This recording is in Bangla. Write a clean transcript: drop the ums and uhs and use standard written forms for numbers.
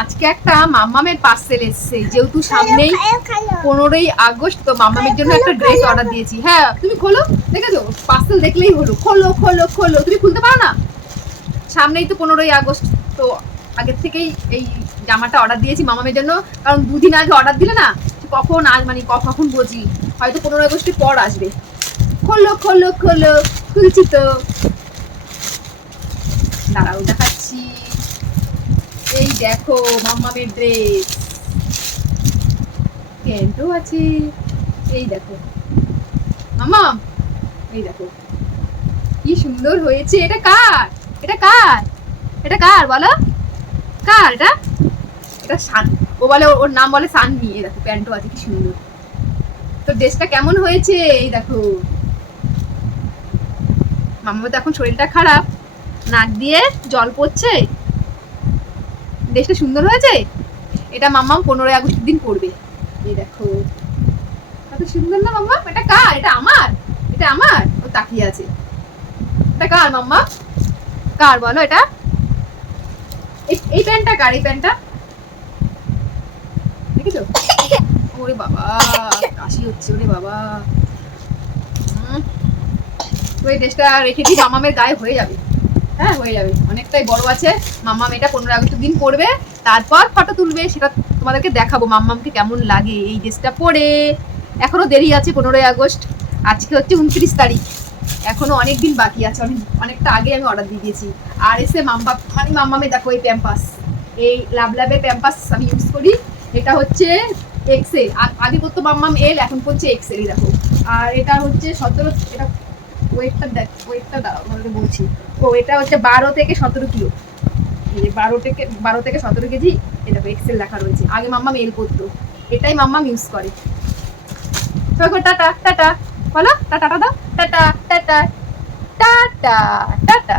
আজকে একটা মাম্মামের পার্সেল এসেছে, যেহেতু সামনেই 15ই আগস্ট, তো মাম্মামের জন্য একটা ড্রেস অর্ডার দিয়েছি। হ্যাঁ তুমি খোলো, দেখেছো পার্সেল দেখলেই হলো, খোলো খোলো খোলো। তুমি খুলতে পারো না? সামনেই তো 15ই আগস্ট, তো আগের থেকেই এই জামাটা অর্ডার দিয়েছি মামামের জন্য। কারণ দুদিন আগে অর্ডার দিলে না, কখন আজ মানে কখন বুঝি, হয়তো 15 আগস্টের পর আসবে। খোলো খোলো খোলো, খুলছি তো, দাঁড়াও দেখাচ্ছি। এই দেখো মাম্মামের ড্রেস, প্যান্টও আছে। এই দেখো মাম্মাম, এই দেখো কি সুন্দর হয়েছে। এটা কার? এটা কার? এটা কার বলো? কার এটা? এটা সান, ও বলে, ওর নাম বলে সানভি। এই দেখো প্যান্টও আছে, কি সুন্দর। তো ড্রেসটা কেমন হয়েছে এই দেখো। মাম্মা তো এখন শরীরটা খারাপ, নাক দিয়ে জল পড়ছে। ড্রেসটা সুন্দর হয়েছে। এটা মাম্মাম 15ই আগস্টের দিন পরবে। এই দেখো কত সুন্দর না মাম্মা। এটা কার? এটা আমার, এটা আমার। ও তাকিয়ে আছে। এটা কার মাম্মা? কার বলো এটা? এই প্যান্টটা কার? এই প্যান্টটা দেখেছো? ওরে বাবা, কাশি হচ্ছে, ওরে বাবা। তো এই ড্রেসটা রেখে দিই, মামামের গায়ে হয়ে যাবে। হ্যাঁ হয়ে যাবে, অনেকটাই বড় আছে। মাম্মাম এটা 15 আগস্টের দিন পরবে, তারপর ফটো তুলবে, সেটা তোমাদেরকে দেখাবো মাম্মামকে কেমন লাগে এই ড্রেসটা পরে। এখনো দেরি আছে, 15ই আগস্ট, আজকে হচ্ছে 29 তারিখ, এখনো অনেক দিন বাকি আছে। অনেকটা আগে আমি অর্ডার দিয়ে দিয়েছি। আর এসে মাম্মামে দেখো এই প্যাম্পাস, এই লাভলাভের প্যাম্পাস আমি ইউজ করি। এটা হচ্ছে এক্সেল, আগে করতো মাম্মাম এল, এখন করছে এক্সেল। দেখো, আর এটা হচ্ছে 17, এটা ওয়েটটা দেখ, ওয়েটটা দাও আমাকে বলছি। ও এটা হচ্ছে 12 থেকে 17 কিলো, এই 12 থেকে 17 কেজি। এটা এক্সেল লেখা রয়েছে। আগে মাম্মা মেল করতো, এটাই মাম্মা ইউজ করে। টাটা টাটা বলো, tata tata tata tata tata tata.